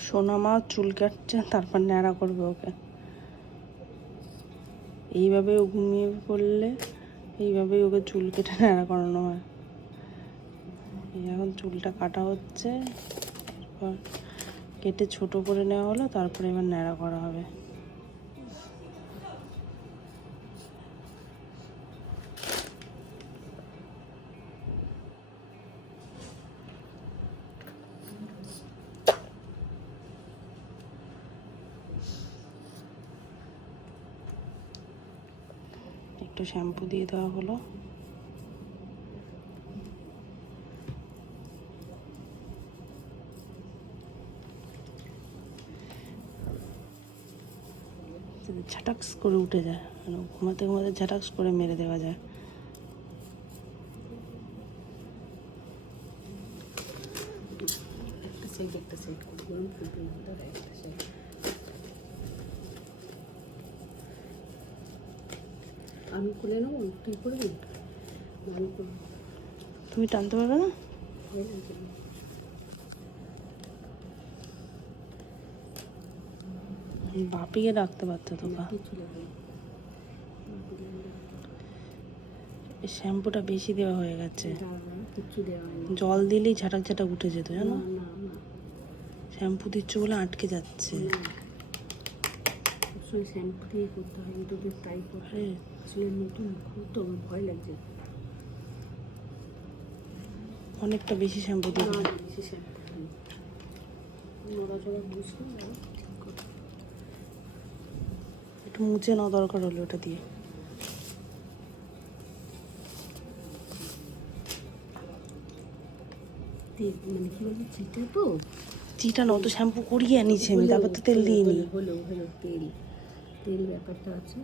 সোনা মা চুল কাটছে, তারপর ন্যাড়া করবে ওকে। এইভাবে ও ঘুমিয়ে পড়লে এইভাবেই ওকে চুল কেটে ন্যাড়া করানো হয়। এখন চুলটা কাটা হচ্ছে, এরপর কেটে ছোট করে নেওয়া হলো, তারপরে এবার ন্যাড়া করা হবে। একটু শ্যাম্পু দিয়ে দেওয়া হলো। ঝাটাক্স করে উঠে যায় মানে ঘুমাতে ঘুমাতে ঝাটাক্স করে মেরে দেওয়া যায়। একটা সাইড একটা সাইড গরম ফুটে ধরে একটা সাইড আমি খুলে নেব? তুই করবি তুমি টানতে পারবে না? বাপিকে ডাকতে পারতো তো বা। কিছু লাগবে এই শ্যাম্পুটা বেশি দেওয়া হয়ে গেছে। জল দিলেই ঝাটাক ঝাটাক উঠে যেত জানো? শ্যাম্পু দিচ্ছ বলে আটকে যাচ্ছে। অবশ্যই শ্যাম্পু দিয়ে করতে হবে তো তুই তাই কর আসলে নতুন তো আমার ভয় লাগছে। অনেকটা বেশি শ্যাম্পু দিয়ে বেশি শ্যাম্পু নড়াচড়া বুঝলি একটু মুছে নেওয়া দরকার হলো ওটা দিয়ে। তেল মানে কি বলব চিটা তো? চিটা না তো শ্যাম্পু করিয়ে আনিছি আমি তারপর তো তেল দিয়ে নি হলো হলো তেল। তেল ব্যাপারটা আছে।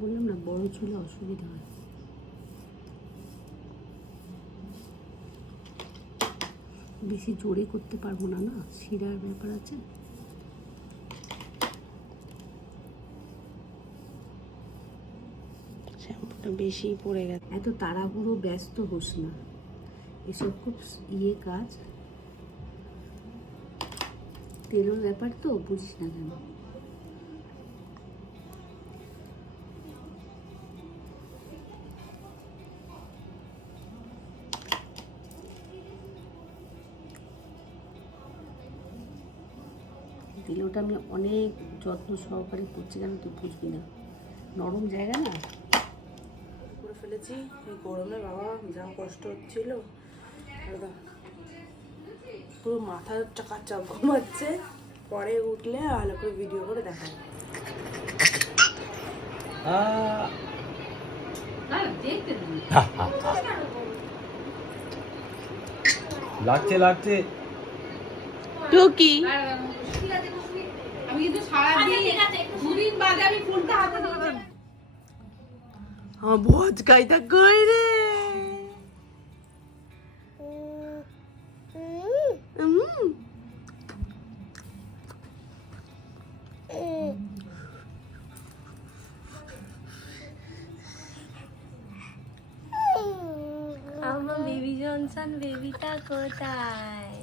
বললাম না, বড় চুলে অসুবিধা হয়। বেশি জোরে করতে পারব না না, শিরার ব্যাপার আছে। শ্যাম্পুটা বেশি পড়ে গেছে। এত তাড়াহুড়ো, ব্যস্ত হোস না। এসব খুব ইয়ে কাজ। তেলের ব্যাপার তো, বুঝিস না কেন? তেলোটা আমি অনেক যত্ন সহকারে করছি কেন তুই বুঝবি না। নরম জায়গা না? ফেলেছি। এই গরমে বাবা যা কষ্ট হচ্ছিল। পুরো মাথার চাকা চাপ ঘুমাচ্ছে। পরে উঠলে ভালো করে ভিডিও করে দেখাবো। লাগছে লাগছে। টুকি আমি কিন্তু সারাদিন দুদিন বাদে আমি ফোনটা হাতে ধরলাম আমার ভোজ গাইতা কই রে উম। আমার বেবি জনসন বেবিটা কোথায়